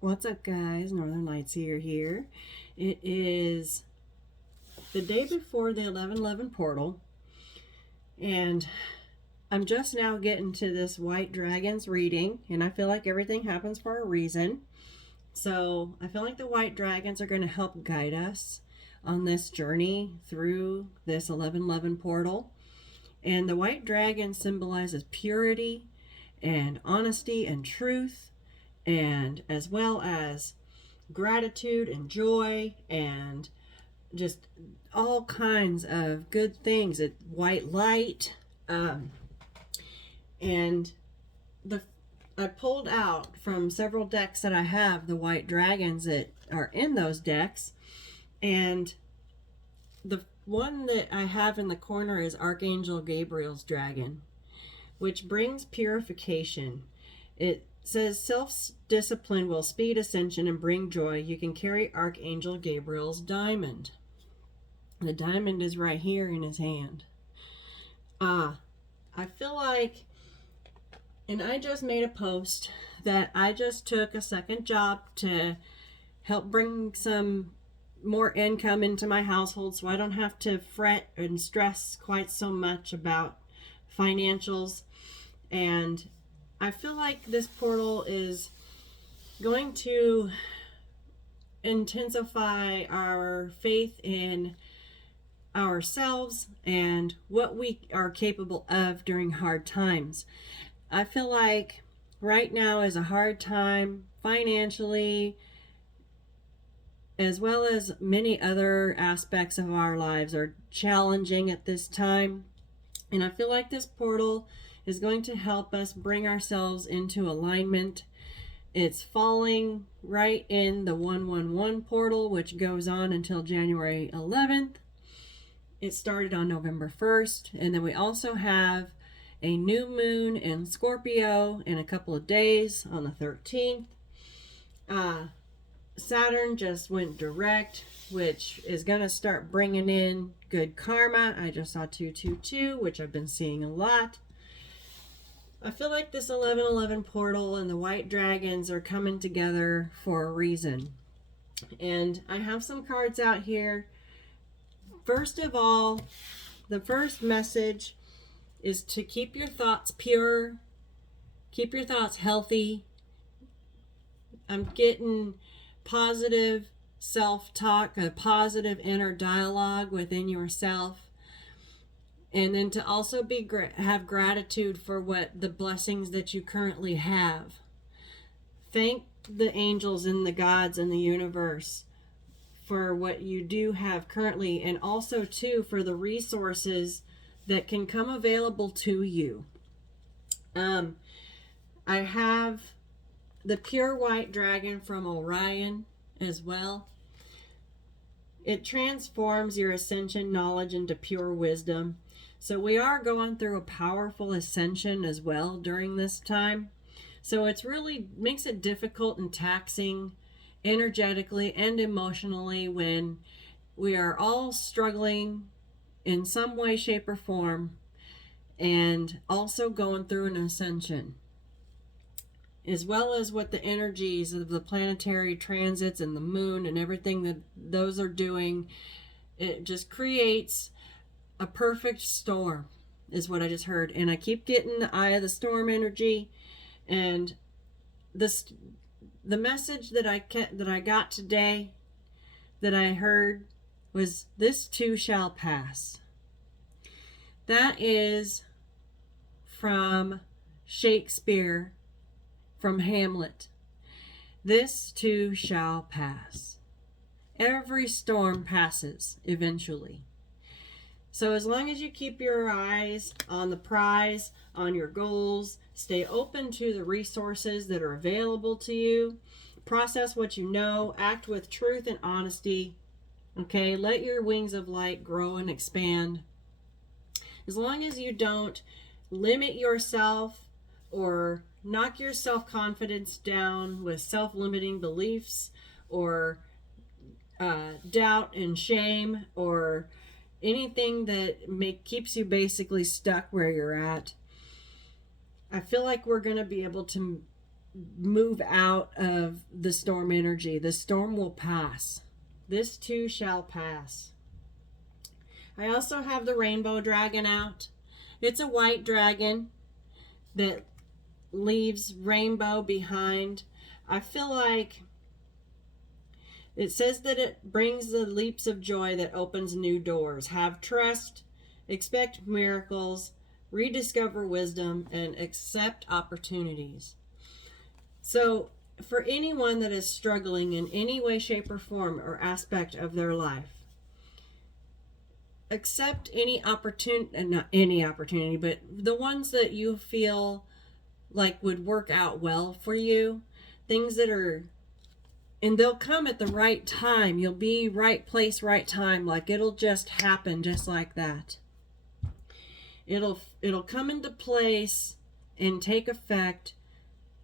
What's up, guys? Northern Lights here. It is the day before the 11/11 portal, and I'm just now getting to this White Dragons reading, and I feel like everything happens for a reason. So I feel like the White Dragons are going to help guide us on this journey through this 11/11 portal. And the White Dragon symbolizes purity and honesty and truth, and as well as gratitude and joy and just all kinds of good things. It white light, and the I pulled out from several decks that I have the white dragons that are in those decks, and the one that I have in the corner is Archangel Gabriel's dragon, which brings purification. It says self-discipline will speed ascension and bring joy. You can carry Archangel Gabriel's diamond. The diamond is right here in his hand. I feel like, and I just made a post that I just took a second job to help bring some more income into my household so I don't have to fret and stress quite so much about financials. And I feel like this portal is going to intensify our faith in ourselves and what we are capable of during hard times. I feel like right now is a hard time financially, as well as many other aspects of our lives are challenging at this time. And I feel like this portal is going to help us bring ourselves into alignment. It's falling right in the 111 portal, which goes on until January 11th. It started on November 1st. And then we also have a new moon in Scorpio in a couple of days on the 13th. Saturn just went direct, which is going to start bringing in good karma. I just saw 222, which I've been seeing a lot. I feel like this 11/11 portal and the white dragons are coming together for a reason. And I have some cards out here. First of all, the first message is to keep your thoughts pure, keep your thoughts healthy. I'm getting positive self-talk, a positive inner dialogue within yourself. And then to also have gratitude for what the blessings that you currently have. Thank the angels and the gods and the universe for what you do have currently, and also too for the resources that can come available to you. I have the pure white dragon from Orion as well. It transforms your ascension knowledge into pure wisdom. So we are going through a powerful ascension as well during this time. So it's really makes it difficult and taxing energetically and emotionally when we are all struggling in some way, shape, or form, and also going through an ascension, as well as what the energies of the planetary transits and the moon and everything that those are doing. It just creates a perfect storm, is what I just heard. And I keep getting the eye of the storm energy. And the message that I got today, that I heard, was this too shall pass. That is from Shakespeare, from Hamlet. This too shall pass. Every storm passes eventually. So as long as you keep your eyes on the prize, on your goals, stay open to the resources that are available to you, process what you know, act with truth and honesty, okay? Let your wings of light grow and expand. As long as you don't limit yourself or knock your self-confidence down with self-limiting beliefs or doubt and shame or anything that keeps you basically stuck where you're at. I feel like we're going to be able to move out of the storm energy. The storm will pass. This too shall pass. I also have the rainbow dragon out. It's a white dragon that leaves rainbow behind. I feel like it says that it brings the leaps of joy that opens new doors. Have trust, expect miracles, rediscover wisdom, and accept opportunities. So for anyone that is struggling in any way, shape, or form or aspect of their life, accept any opportunity, not any opportunity, but the ones that you feel like would work out well for you, things that are, and they'll come at the right time. You'll be right place, right time. Like it'll just happen just like that. It'll come into place and take effect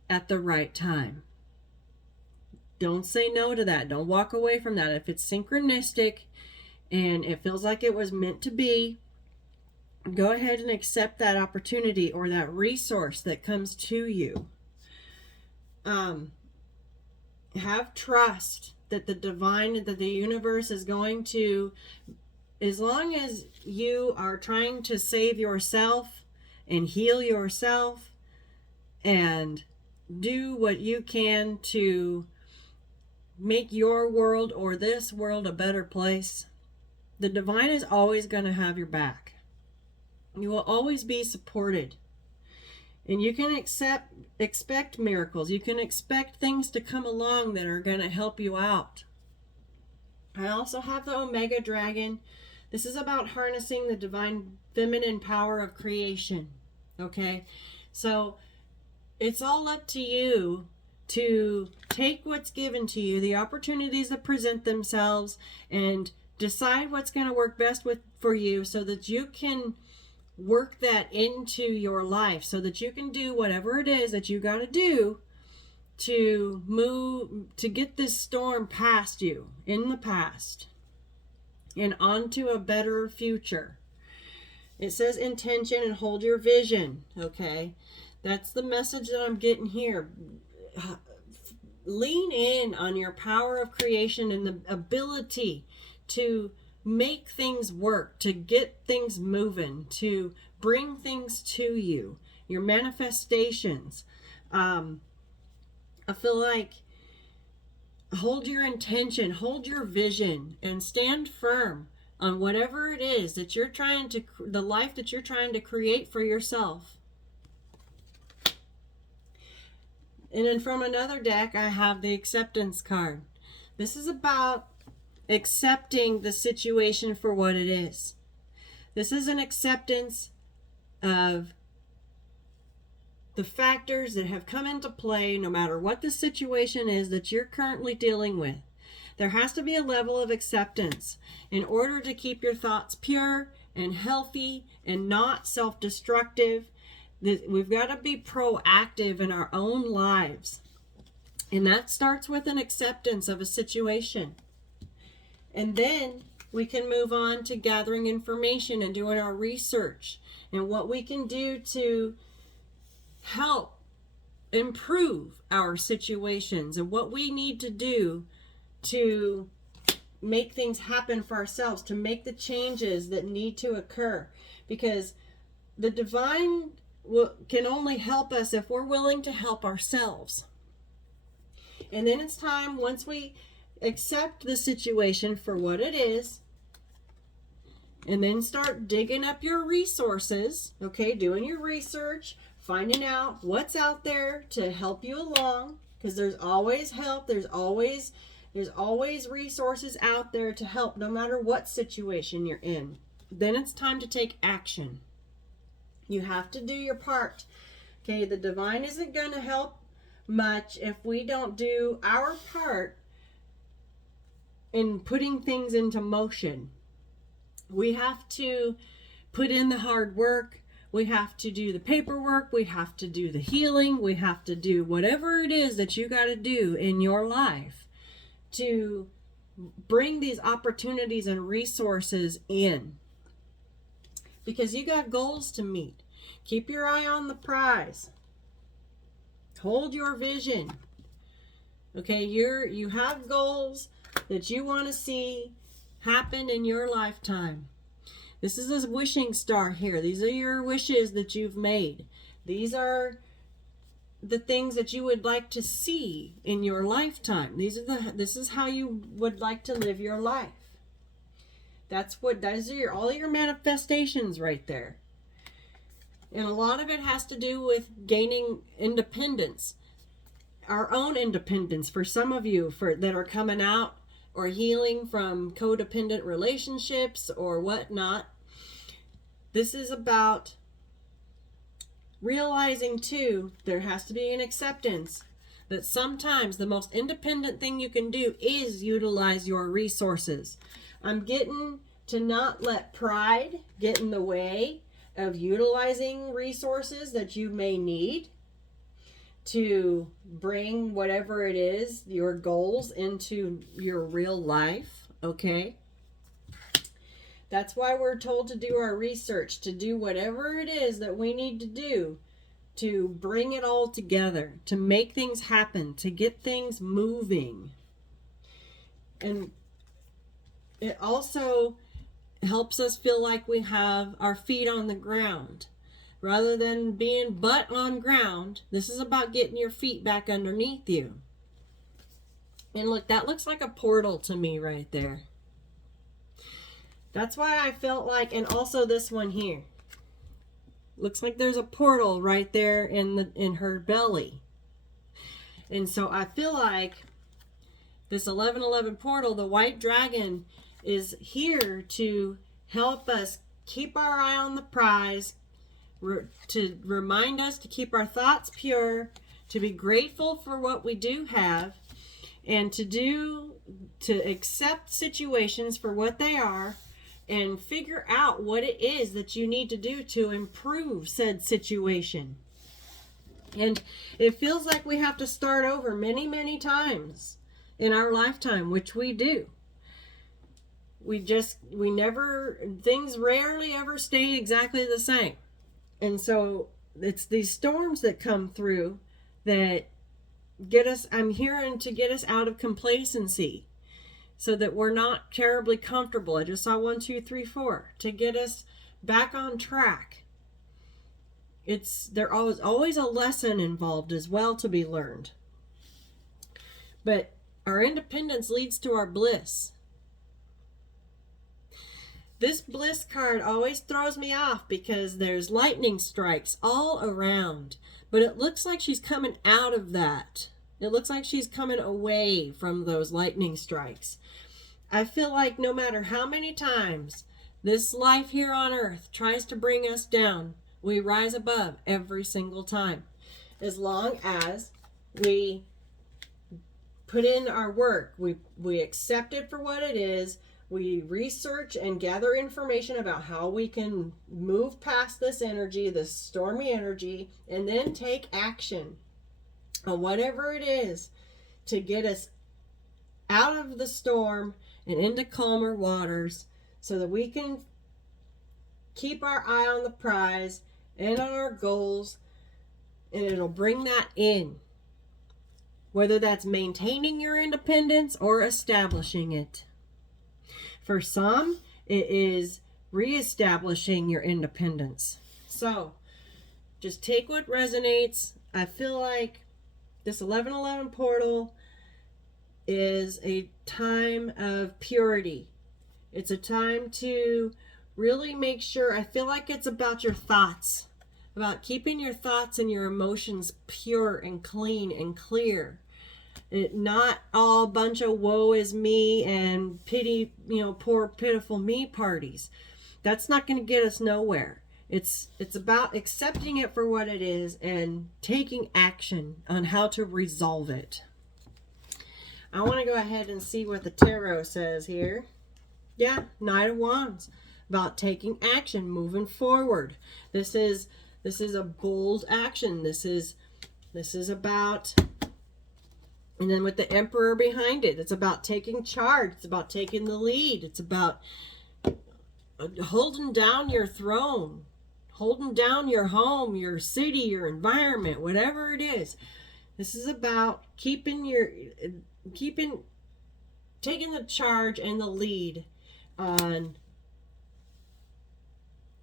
at the right time. Don't say no to that. Don't walk away from that. If it's synchronistic and it feels like it was meant to be, go ahead and accept that opportunity or that resource that comes to you. Have trust that the divine, that the universe is going to, as long as you are trying to save yourself and heal yourself and do what you can to make your world or this world a better place, the divine is always going to have your back. You will always be supported. And you can expect miracles. You can expect things to come along that are going to help you out. I also have the Omega Dragon. This is about harnessing the divine feminine power of creation. Okay? So it's all up to you to take what's given to you, the opportunities that present themselves, and decide what's going to work best for you so that you can work that into your life, so that you can do whatever it is that you got to do to get this storm past you in the past and onto a better future. It says intention and hold your vision. Okay, that's the message that I'm getting here. Lean in on your power of creation and the ability to make things work, to get things moving, to bring things to you, your manifestations. I feel like hold your intention, hold your vision, and stand firm on whatever it is that you're trying to, the life that you're trying to create for yourself. And then from another deck, I have the acceptance card. This is about accepting the situation for what it is. This is an acceptance of the factors that have come into play, no matter what the situation is that you're currently dealing with. There has to be a level of acceptance in order to keep your thoughts pure and healthy and not self-destructive. We've got to be proactive in our own lives. And that starts with an acceptance of a situation. And then we can move on to gathering information and doing our research and what we can do to help improve our situations and what we need to do to make things happen for ourselves, to make the changes that need to occur. Because the divine can only help us if we're willing to help ourselves. And then it's time, once we accept the situation for what it is, and then start digging up your resources, okay, doing your research, finding out what's out there to help you along, because there's always help, there's always resources out there to help no matter what situation you're in. Then it's time to take action. You have to do your part. Okay, the divine isn't going to help much if we don't do our part in putting things into motion. We have to put in the hard work. We have to do the paperwork. We have to do the healing. We have to do whatever it is that you got to do in your life to bring these opportunities and resources in. Because you got goals to meet. Keep your eye on the prize. hold your vision. Okay, you have goals that you want to see happen in your lifetime. This is a wishing star here. These are your wishes that you've made. These are the things that you would like to see in your lifetime. This is how you would like to live your life. Those are all your manifestations right there. And a lot of it has to do with gaining independence. Our own independence for some of you that are coming out or healing from codependent relationships or whatnot. This is about realizing too, there has to be an acceptance that sometimes the most independent thing you can do is utilize your resources. I'm getting to not let pride get in the way of utilizing resources that you may need to bring whatever it is, your goals, into your real life, okay? That's why we're told to do our research, to do whatever it is that we need to do to bring it all together, to make things happen, to get things moving. And it also helps us feel like we have our feet on the ground. Rather than being butt on ground, this is about getting your feet back underneath you. And look, that looks like a portal to me right there. That's why I felt like, and also this one here. Looks like there's a portal right there in her belly. And so I feel like this 1111 portal, the white dragon, is here to help us keep our eye on the prize, to remind us to keep our thoughts pure, to be grateful for what we do have, and to accept situations for what they are, and figure out what it is that you need to do to improve said situation. And it feels like we have to start over many, many times in our lifetime, which we do. Things rarely ever stay exactly the same. And so it's these storms that come through that I'm hearing to get us out of complacency so that we're not terribly comfortable. I just saw 1, 2, 3, 4 to get us back on track. There's always a lesson involved as well to be learned. But our independence leads to our bliss. This bliss card always throws me off because there's lightning strikes all around. But it looks like she's coming out of that. It looks like she's coming away from those lightning strikes. I feel like no matter how many times this life here on earth tries to bring us down, we rise above every single time. As long as we put in our work, we accept it for what it is, we research and gather information about how we can move past this energy, this stormy energy, and then take action on whatever it is to get us out of the storm and into calmer waters so that we can keep our eye on the prize and on our goals, and it'll bring that in. Whether that's maintaining your independence or establishing it. For some, it is reestablishing your independence. So, just take what resonates. I feel like this 1111 portal is a time of purity. It's a time to really make sure, I feel like it's about your thoughts, about keeping your thoughts and your emotions pure and clean and clear. Not all bunch of woe is me and pity, poor pitiful me parties. That's not going to get us nowhere. It's about accepting it for what it is and taking action on how to resolve it. I want to go ahead and see what the tarot says here. Yeah, Knight of Wands, about taking action, moving forward. This is a bold action. This is about, and then with the Emperor behind it, it's about taking charge. It's about taking the lead. It's about holding down your throne, holding down your home, your city, your environment, whatever it is. This is about taking the charge and the lead on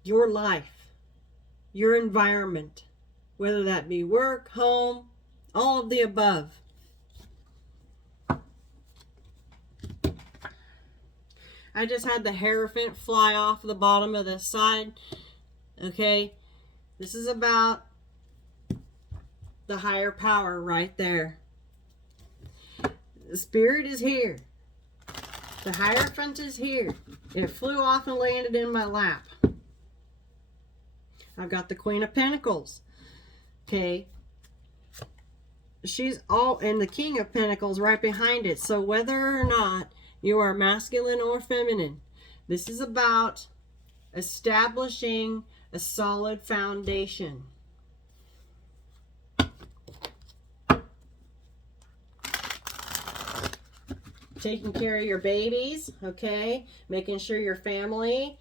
your life, your environment, whether that be work, home, all of the above. I just had the Hierophant fly off the bottom of the side. Okay, this is about the higher power right there. The Spirit is here. The Hierophant is here. It flew off and landed in my lap. I've got the Queen of Pentacles. Okay. She's all, and the King of Pentacles right behind it. So whether or not you are masculine or feminine, this is about establishing a solid foundation. Taking care of your babies, okay? Making sure your family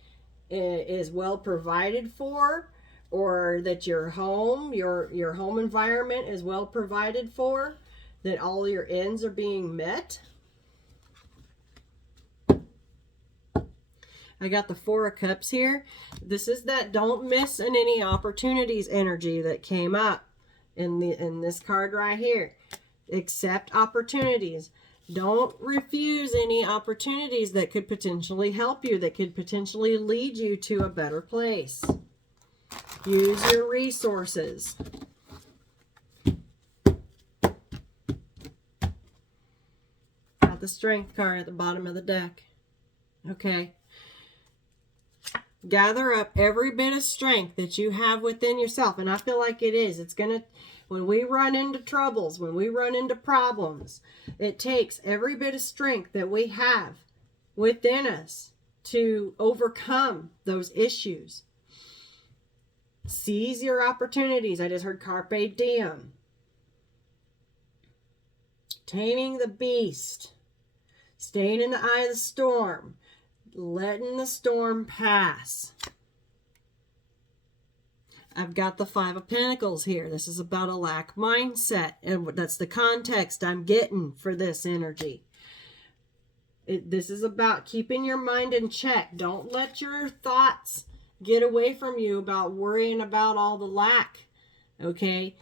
is well provided for, or that your home, your home environment is well provided for, that all your ends are being met. I got the Four of Cups here. This is that don't miss any opportunities energy that came up in this card right here. Accept opportunities. Don't refuse any opportunities that could potentially help you, that could potentially lead you to a better place. Use your resources. Got the Strength card at the bottom of the deck. Okay. Gather up every bit of strength that you have within yourself. And I feel like it is. It's going to, when we run into troubles, when we run into problems, it takes every bit of strength that we have within us to overcome those issues. Seize your opportunities. I just heard Carpe Diem. Taming the beast. Staying in the eye of the storm. Letting the storm pass. I've got the Five of Pentacles here. This is about a lack mindset. And that's the context I'm getting for this energy. This is about keeping your mind in check. Don't let your thoughts get away from you about worrying about all the lack. Okay?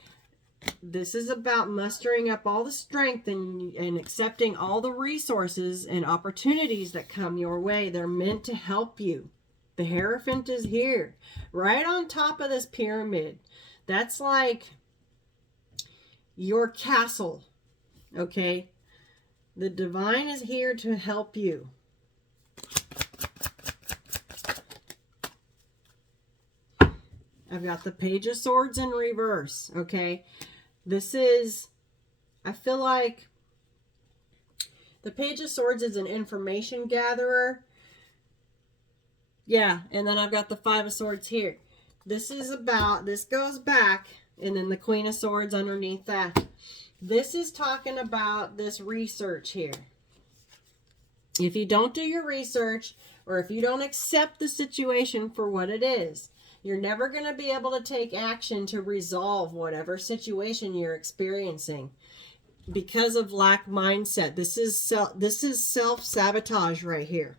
This is about mustering up all the strength and accepting all the resources and opportunities that come your way. They're meant to help you. The Hierophant is here, right on top of this pyramid. That's like your castle, okay? The Divine is here to help you. I've got the Page of Swords in reverse, okay? This is, I feel like the Page of Swords is an information gatherer. Yeah, and then I've got the Five of Swords here. This is about, this goes back, and then the Queen of Swords underneath that. This is talking about this research here. If you don't do your research, or if you don't accept the situation for what it is, you're never going to be able to take action to resolve whatever situation you're experiencing because of lack mindset. This is self-sabotage right here.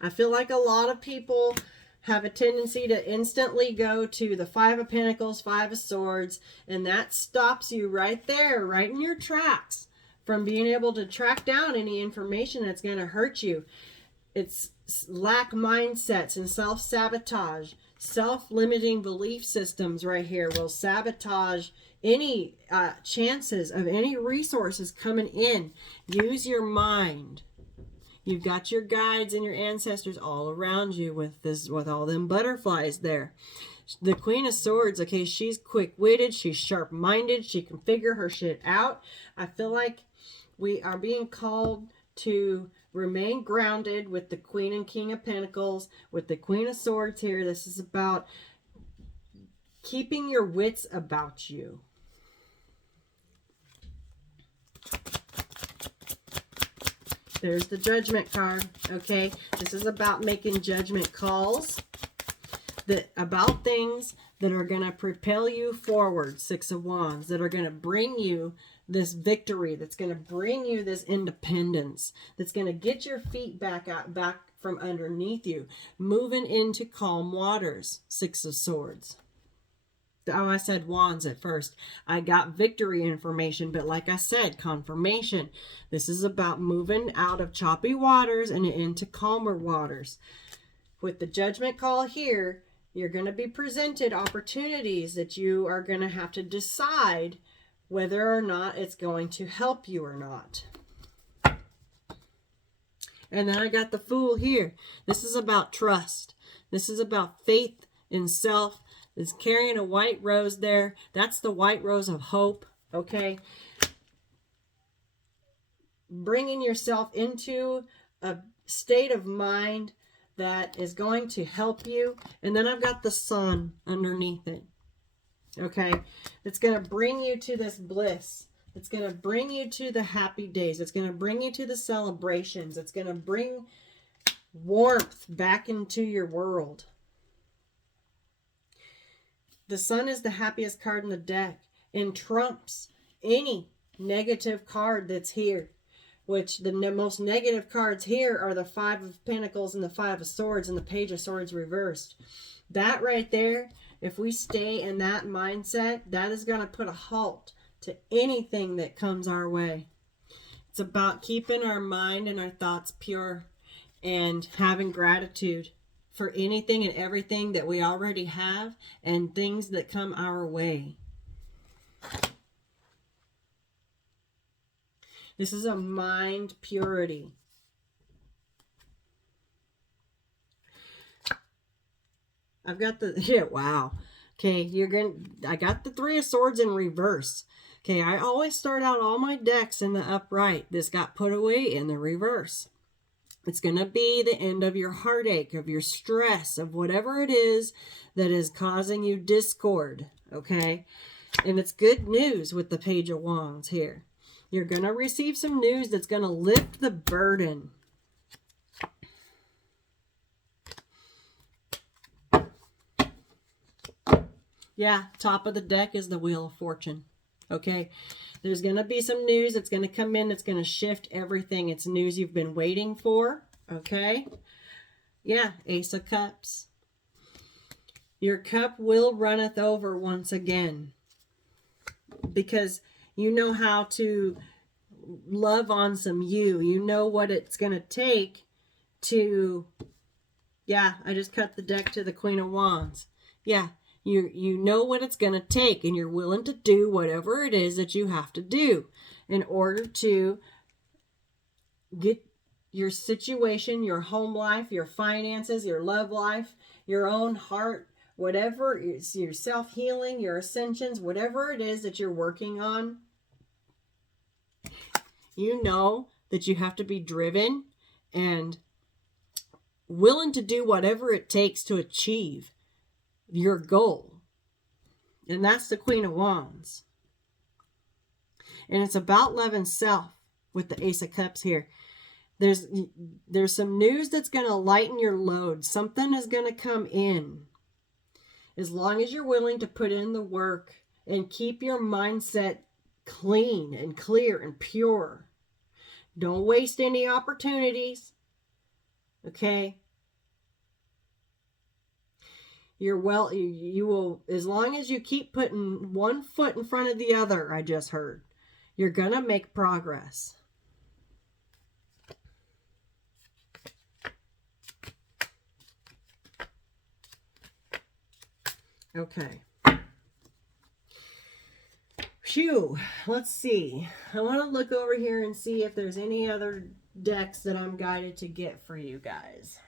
I feel like a lot of people have a tendency to instantly go to the Five of Pentacles, Five of Swords, and that stops you right there, right in your tracks, from being able to track down any information that's going to hurt you. It's lack mindsets and self-sabotage. Self-limiting belief systems right here will sabotage any chances of any resources coming in. Use your mind. You've got your guides and your ancestors all around you with all them butterflies there. The Queen of Swords, okay, she's quick-witted, she's sharp-minded, she can figure her shit out. I feel like we are being called to remain grounded with the Queen and King of Pentacles, with the Queen of Swords here. This is about keeping your wits about you. There's the Judgment card, okay? This is about making judgment calls about things that are going to propel you forward, Six of Wands, that are going to bring you this victory, that's going to bring you this independence, that's going to get your feet back from underneath you, moving into calm waters, Six of Swords. Oh, I said wands at first. I got victory information, but like I said, confirmation. This is about moving out of choppy waters and into calmer waters. With the judgment call here, you're going to be presented opportunities that you are going to have to decide whether or not it's going to help you or not. And then I got the Fool here. This is about trust. This is about faith in self. It's carrying a white rose there. That's the white rose of hope, okay? Bringing yourself into a state of mind that is going to help you. And then I've got the Sun underneath it, okay? It's going to bring you to this bliss. It's going to bring you to the happy days. It's going to bring you to the celebrations. It's going to bring warmth back into your world. The Sun is the happiest card in the deck and trumps any negative card that's here, which the most negative cards here are the Five of Pentacles and the Five of Swords and the Page of Swords reversed. That right there, if we stay in that mindset, that is going to put a halt to anything that comes our way. It's about keeping our mind and our thoughts pure and having gratitude for anything and everything that we already have and things that come our way. This is a mind purity. I've got the, yeah, wow. Okay, I got the Three of Swords in reverse. Okay, I always start out all my decks in the upright. This got put away in the reverse. It's going to be the end of your heartache, of your stress, of whatever it is that is causing you discord, okay? And it's good news with the Page of Wands here. You're going to receive some news that's going to lift the burden. Yeah, top of the deck is the Wheel of Fortune, okay? There's going to be some news that's going to come in that's going to shift everything. It's news you've been waiting for, okay? Yeah, Ace of Cups. Your cup will runneth over once again because you know how to love on some you. You know what it's going to take to, yeah, I just cut the deck to the Queen of Wands. Yeah. You know what it's going to take, and you're willing to do whatever it is that you have to do in order to get your situation, your home life, your finances, your love life, your own heart, whatever, your self-healing, your ascensions, whatever it is that you're working on. You know that you have to be driven and willing to do whatever it takes to achieve your goal. And that's the Queen of Wands. And it's about loving self with the Ace of Cups here. There's some news that's going to lighten your load. Something is going to come in. As long as you're willing to put in the work and keep your mindset clean and clear and pure. Don't waste any opportunities. Okay? You will, as long as you keep putting one foot in front of the other, I just heard, you're going to make progress. Okay. Phew. Let's see. I want to look over here and see if there's any other decks that I'm guided to get for you guys.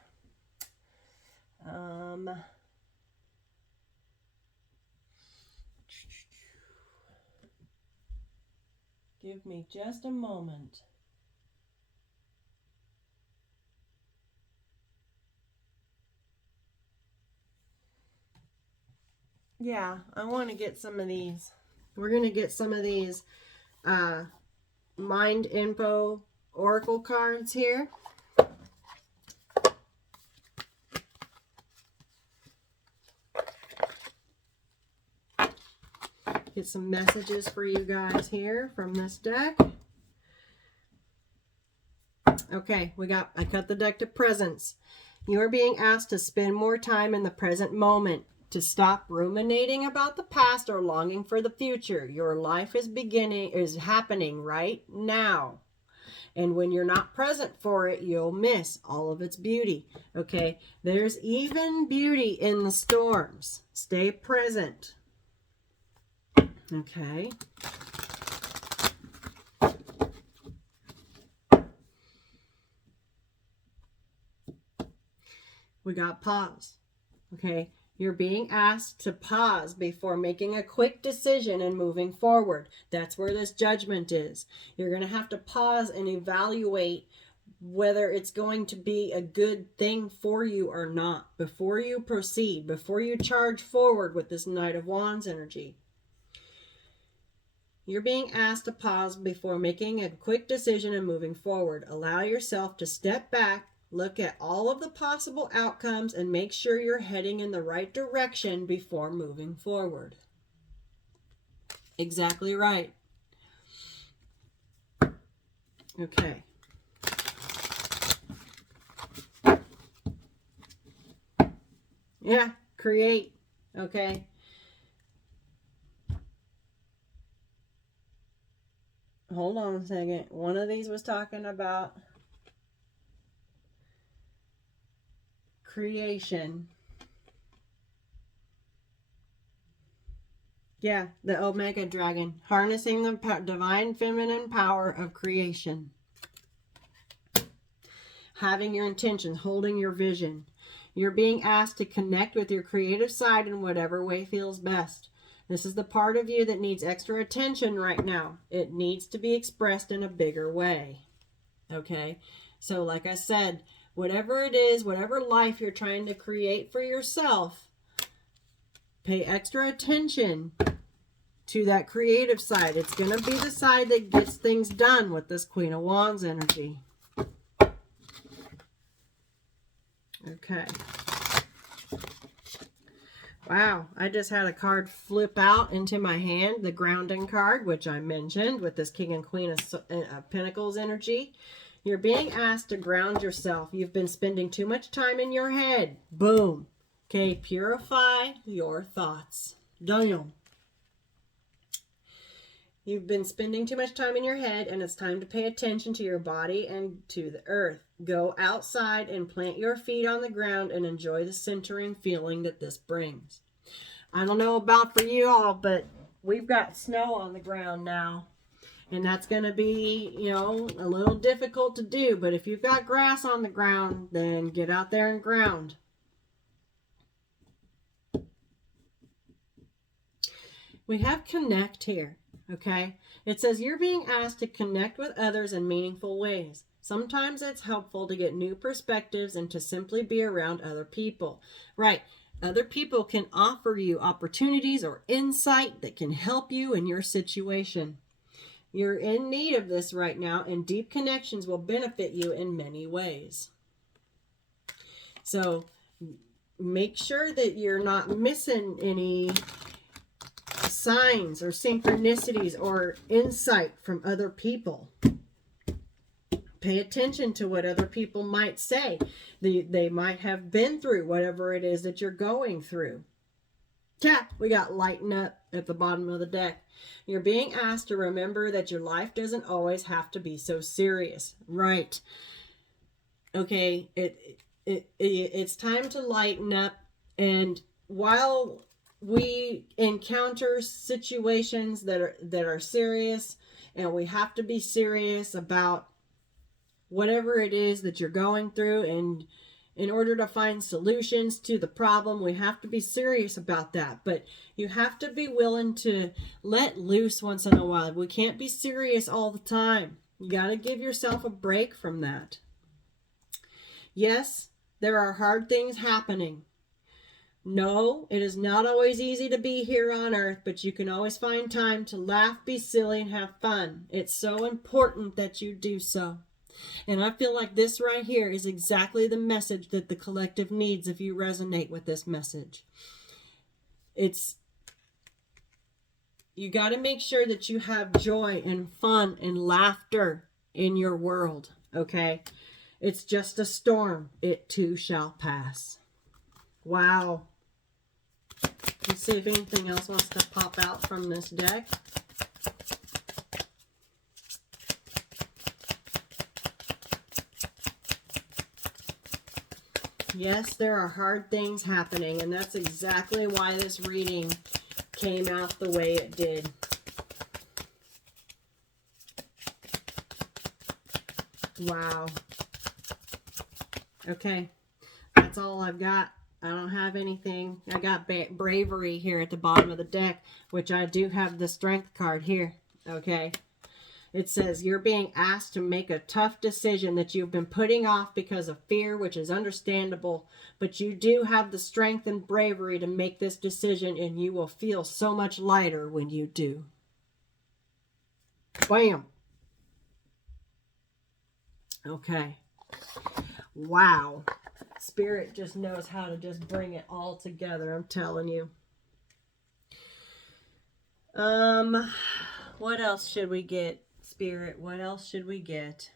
Give me just a moment. Yeah, I want to get some of these. We're going to get some of these Mind Info Oracle cards here. Get some messages for you guys here from this deck. Okay, I cut the deck to presents. You are being asked to spend more time in the present moment, to stop ruminating about the past or longing for the future. Your life is happening right now. And when you're not present for it, you'll miss all of its beauty. Okay, there's even beauty in the storms. Stay present. Okay. We got pause. Okay, you're being asked to pause before making a quick decision and moving forward. That's where this judgment is. You're going to have to pause and evaluate whether it's going to be a good thing for you or not before you proceed, before you charge forward with this Knight of Wands energy. You're being asked to pause before making a quick decision and moving forward. Allow yourself to step back, look at all of the possible outcomes, and make sure you're heading in the right direction before moving forward. Exactly right. Okay. Yeah, create. Okay. Hold on a second. One of these was talking about creation. Yeah, the Omega Dragon. Harnessing the divine feminine power of creation. Having your intentions, holding your vision. You're being asked to connect with your creative side in whatever way feels best. This is the part of you that needs extra attention right now. It needs to be expressed in a bigger way. Okay? So like I said, whatever it is, whatever life you're trying to create for yourself, pay extra attention to that creative side. It's going to be the side that gets things done with this Queen of Wands energy. Okay. Wow, I just had a card flip out into my hand, the grounding card, which I mentioned with this King and Queen of Pentacles energy. You're being asked to ground yourself. You've been spending too much time in your head. Boom. Okay, purify your thoughts. Daniel. You've been spending too much time in your head, and it's time to pay attention to your body and to the earth. Go outside and plant your feet on the ground and enjoy the centering feeling that this brings. I don't know about for you all, but we've got snow on the ground now. And that's going to be, you know, a little difficult to do. But if you've got grass on the ground, then get out there and ground. We have connect here. Okay, it says you're being asked to connect with others in meaningful ways. Sometimes it's helpful to get new perspectives and to simply be around other people. Right, other people can offer you opportunities or insight that can help you in your situation. You're in need of this right now, and deep connections will benefit you in many ways. So make sure that you're not missing any signs or synchronicities or insight from other people. Pay attention to what other people might say. They might have been through whatever it is that you're going through. Yeah, we got lighten up at the bottom of the deck. You're being asked to remember that your life doesn't always have to be so serious. Right. Okay, it's time to lighten up. And while we encounter situations that are serious, and we have to be serious about whatever it is that you're going through, and in order to find solutions to the problem, we have to be serious about that. But you have to be willing to let loose once in a while. We can't be serious all the time. You got to give yourself a break from that. Yes, there are hard things happening. No, it is not always easy to be here on earth, but you can always find time to laugh, be silly, and have fun. It's so important that you do so. And I feel like this right here is exactly the message that the collective needs if you resonate with this message. It's You got to make sure that you have joy and fun and laughter in your world, okay? It's just a storm. It too shall pass. Wow. Let's see if anything else wants to pop out from this deck. Yes, there are hard things happening, and that's exactly why this reading came out the way it did. Wow. Okay, that's all I've got. I don't have anything. I got bravery here at the bottom of the deck, which I do have the strength card here. Okay. It says you're being asked to make a tough decision that you've been putting off because of fear, which is understandable. But you do have the strength and bravery to make this decision, and you will feel so much lighter when you do. Bam. Okay. Wow. Spirit just knows how to just bring it all together, I'm telling you. What else should we get, Spirit? What else should we get?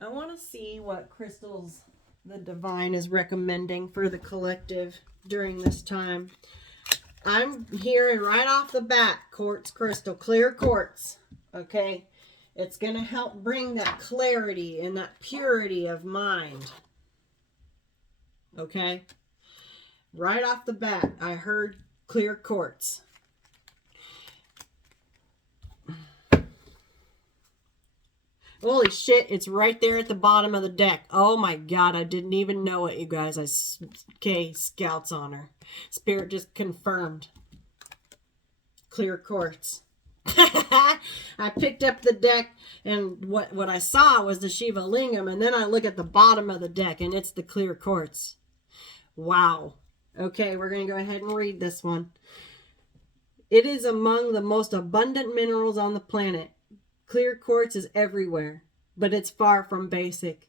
I want to see what crystals the Divine is recommending for the collective during this time. I'm hearing right off the bat, quartz crystal, clear quartz. Okay. It's going to help bring that clarity and that purity of mind. Okay? Right off the bat, I heard clear quartz. Holy shit, it's right there at the bottom of the deck. Oh my God, I didn't even know it, you guys. Okay, Scouts Honor. Spirit just confirmed. Clear quartz. I picked up the deck, and what I saw was the Shiva Lingam, and then I look at the bottom of the deck, and it's the clear quartz. Wow. Okay, we're going to go ahead and read this one. It is among the most abundant minerals on the planet. Clear quartz is everywhere, but it's far from basic.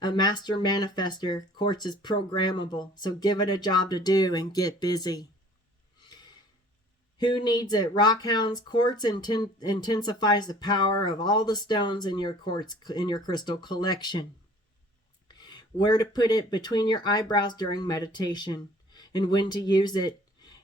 A master manifester, quartz is programmable, so give it a job to do and get busy. Who needs it? Rockhounds. Quartz intensifies the power of all the stones in your crystal collection. Where to put it? Between your eyebrows during meditation. And when to use it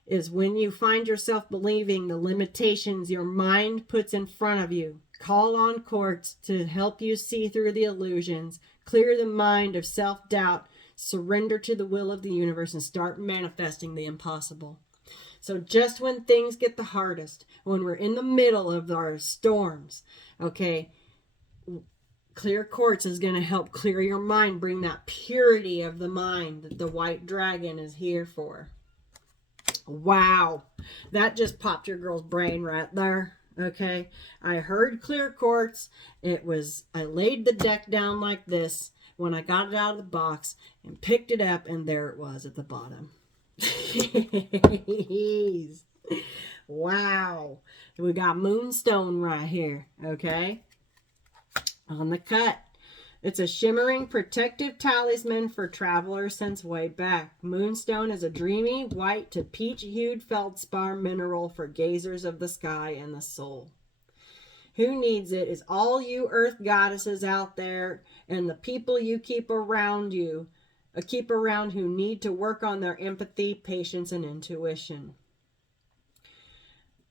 is when you find yourself believing the limitations your mind puts in front of you. Call on quartz to help you see through the illusions, clear the mind of self-doubt, surrender to the will of the universe, and start manifesting the impossible. So just when things get the hardest, when we're in the middle of our storms, okay, clear quartz is going to help clear your mind, bring that purity of the mind that the white dragon is here for. Wow. That just popped your girl's brain right there. Okay. I heard clear quartz. I laid the deck down like this when I got it out of the box and picked it up, and there it was at the bottom. Wow. We got moonstone right here. Okay. On the cut. It's a shimmering protective talisman for travelers since way back. Moonstone is a dreamy white to peach-hued feldspar mineral for gazers of the sky and the soul. Who needs it is all you earth goddesses out there and the people you keep around who need to work on their empathy, patience, and intuition.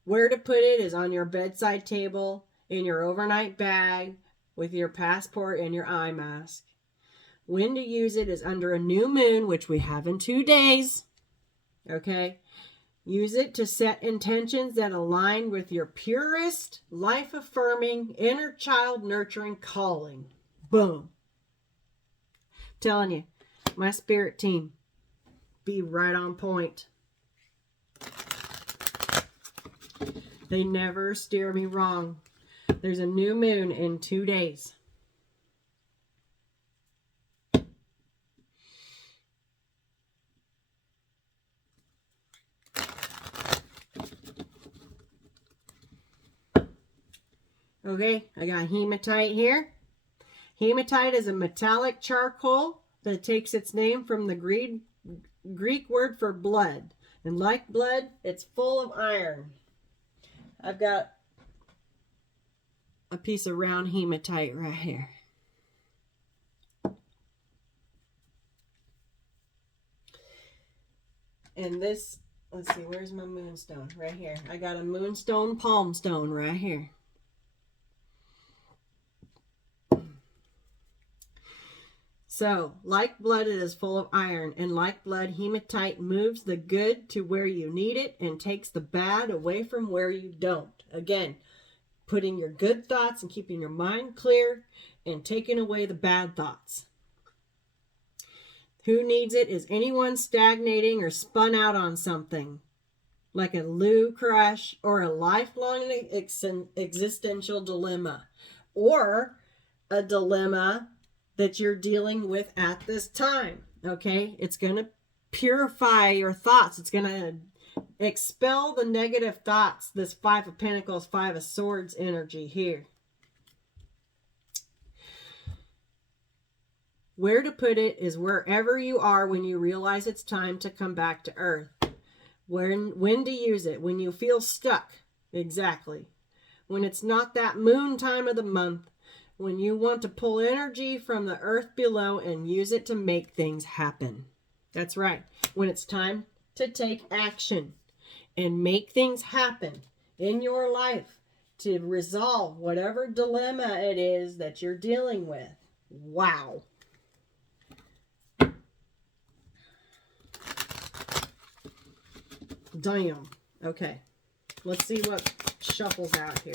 Where to put it is on your bedside table, in your overnight bag, with your passport and your eye mask. When to use it is under a new moon, which we have in 2 days. Okay? Use it to set intentions that align with your purest, life-affirming, inner child nurturing calling. Boom. Telling you, my spirit team, be right on point. They never steer me wrong. There's a new moon in 2 days. Okay, I got hematite here. Hematite is a metallic charcoal that takes its name from the Greek word for blood. And like blood, it's full of iron. I've got a piece of round hematite right here. And this, let's see, where's my moonstone? Right here. I got a moonstone palm stone right here. So, like blood, it is full of iron, and like blood, hematite moves the good to where you need it and takes the bad away from where you don't. Again, putting your good thoughts and keeping your mind clear and taking away the bad thoughts. Who needs it is anyone stagnating or spun out on something, like a Lou crush or a lifelong existential dilemma, or a dilemma that you're dealing with at this time. Okay, it's going to purify your thoughts. It's going to expel the negative thoughts. This Five of Pentacles, Five of Swords energy here. Where to put it is wherever you are when you realize it's time to come back to earth. When to use it, when you feel stuck. Exactly. When it's not that moon time of the month, when you want to pull energy from the earth below and use it to make things happen. That's right. When it's time to take action and make things happen in your life to resolve whatever dilemma it is that you're dealing with. Wow. Damn. Okay. Let's see what shuffles out here.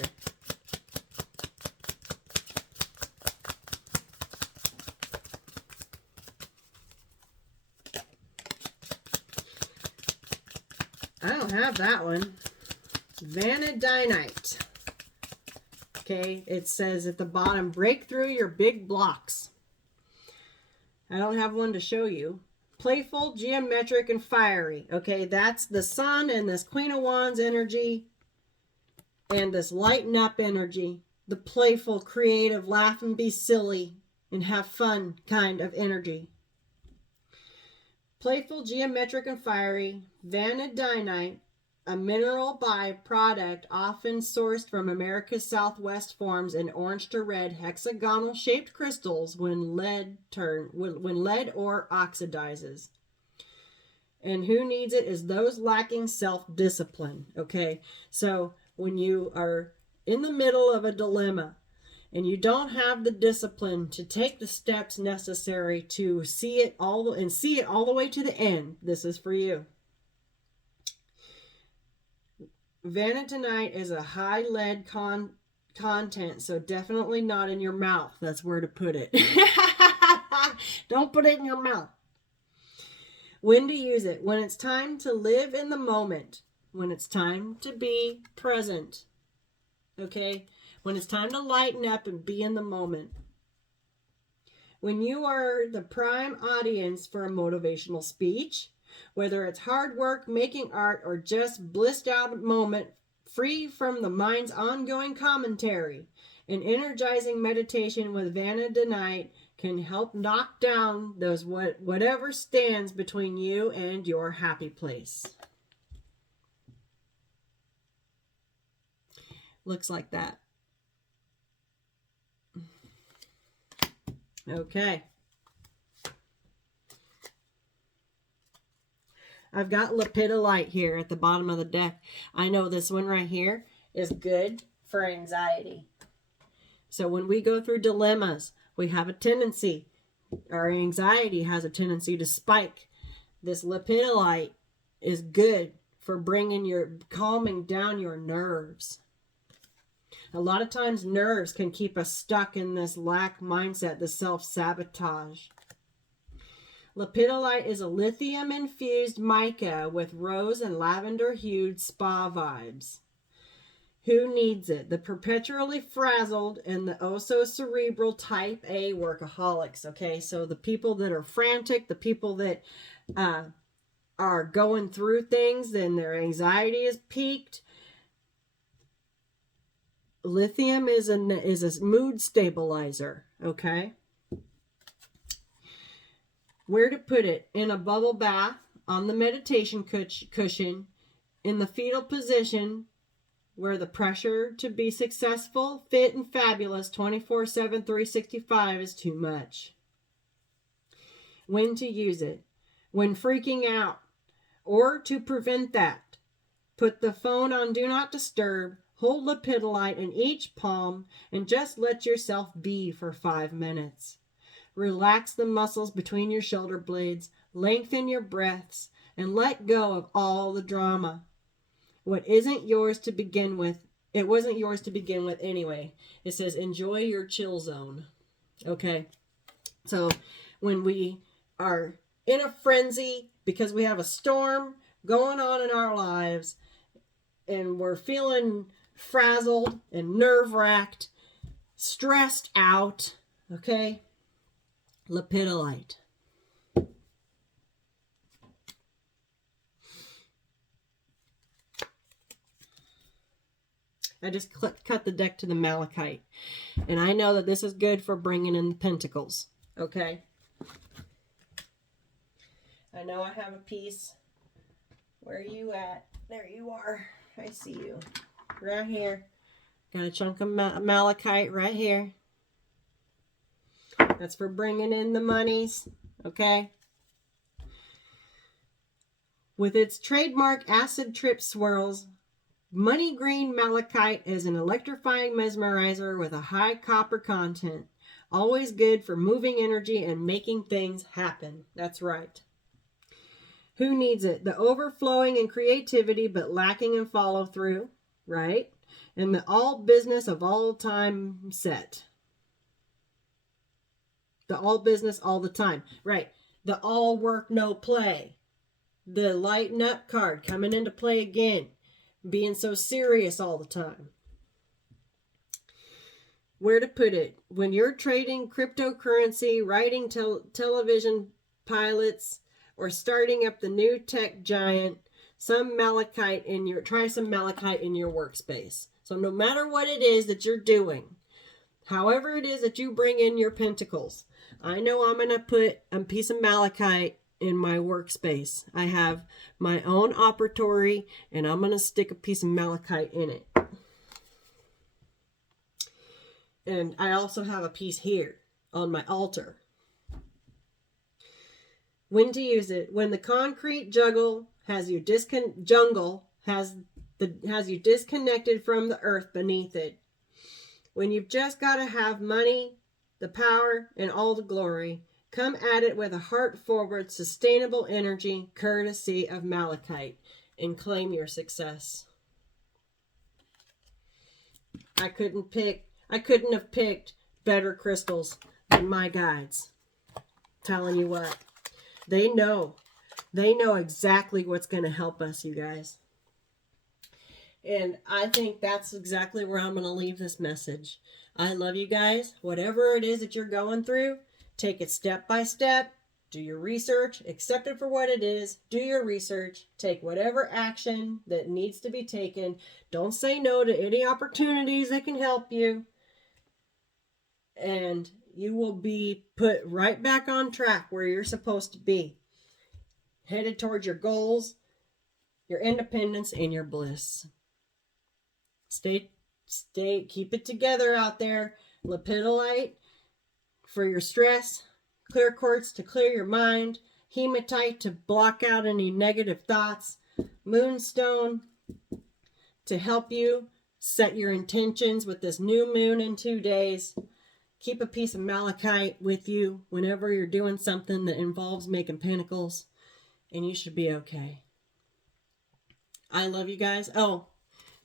I don't have that one. Vanadinite. Okay, it says at the bottom, break through your big blocks. I don't have one to show you. Playful, geometric, and fiery. Okay, that's the sun and this Queen of Wands energy and this lighten up energy. The playful, creative, laugh and be silly and have fun kind of energy. Playful, geometric, and fiery. Vanadinite, a mineral byproduct often sourced from America's Southwest, forms in orange to red hexagonal shaped crystals when lead or oxidizes. And who needs it is those lacking self-discipline. Okay, so when you are in the middle of a dilemma and you don't have the discipline to take the steps necessary to see it all the way to the end, this is for you. Vanadinite is a high lead content, so definitely not in your mouth. That's where to put it. Don't put it in your mouth. When to use it? When it's time to live in the moment. When it's time to be present. Okay? When it's time to lighten up and be in the moment. When you are the prime audience for a motivational speech, whether it's hard work, making art, or just blissed out moment, free from the mind's ongoing commentary, an energizing meditation with Vanadinite can help knock down those whatever stands between you and your happy place. Looks like that. Okay. I've got lepidolite here at the bottom of the deck. I know this one right here is good for anxiety. So when we go through dilemmas, we have a tendency, our anxiety has a tendency to spike. This lepidolite is good for calming down your nerves. A lot of times nerves can keep us stuck in this lack mindset, the self-sabotage. Lepidolite is a lithium-infused mica with rose and lavender-hued spa vibes. Who needs it? The perpetually frazzled and the oh-so-cerebral type A workaholics. Okay, so the people that are frantic, the people that are going through things, then their anxiety is peaked. Lithium is a mood stabilizer. Okay. Where to put it? In a bubble bath on the meditation cushion in the fetal position where the pressure to be successful, fit, and fabulous 24/7, 365 is too much. When to use it. When freaking out, or to prevent that, put the phone on Do Not Disturb, hold Lepidolite in each palm, and just let yourself be for 5 minutes. Relax the muscles between your shoulder blades, lengthen your breaths, and let go of all the drama. What isn't yours to begin with, it wasn't yours to begin with anyway. It says, enjoy your chill zone. Okay? So when we are in a frenzy because we have a storm going on in our lives and we're feeling frazzled and nerve-wracked, stressed out, okay? Lepidolite. I just cut the deck to the malachite. And I know that this is good for bringing in the pentacles. Okay? I know I have a piece. Where are you at? There you are. I see you. Right here. Got a chunk of malachite right here. That's for bringing in the monies. Okay? With its trademark acid trip swirls, money green malachite is an electrifying mesmerizer with a high copper content. Always good for moving energy and making things happen. That's right. Who needs it? The overflowing in creativity but lacking in follow through, right? And the all business of all time set. The all business all the time, right? The all work no play. The lighten up card coming into play again. Being so serious all the time. Where to put it? When you're trading cryptocurrency, writing television pilots, or starting up the new tech giant, try some malachite in your workspace. So no matter what it is that you're doing, however it is that you bring in your pentacles, I know I'm going to put a piece of malachite in my workspace. I have my own operatory, and I'm going to stick a piece of malachite in it. And I also have a piece here on my altar. When to use it? When the concrete jungle has you disconnected from the earth beneath it. When you've just got to have money, the power, and all the glory. Come at it with a heart-forward, sustainable energy, courtesy of malachite, and claim your success. I couldn't have picked better crystals than my guides. Telling you what. They know exactly what's going to help us, you guys. And I think that's exactly where I'm going to leave this message. I love you guys. Whatever it is that you're going through, take it step by step. Do your research. Accept it for what it is. Do your research. Take whatever action that needs to be taken. Don't say no to any opportunities that can help you. And you will be put right back on track where you're supposed to be. Headed towards your goals, your independence, and your bliss. Keep it together out there. Lepidolite for your stress. Clear quartz to clear your mind. Hematite to block out any negative thoughts. Moonstone to help you set your intentions with this new moon in 2 days. Keep a piece of malachite with you whenever you're doing something that involves making pentacles, and you should be okay. I love you guys. Oh,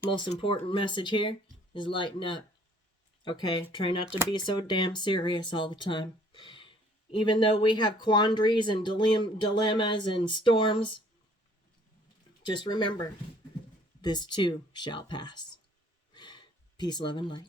most important message here is lighten up. Okay? Try not to be so damn serious all the time. Even though we have quandaries and dilemmas and storms, just remember, this too shall pass. Peace, love, and light.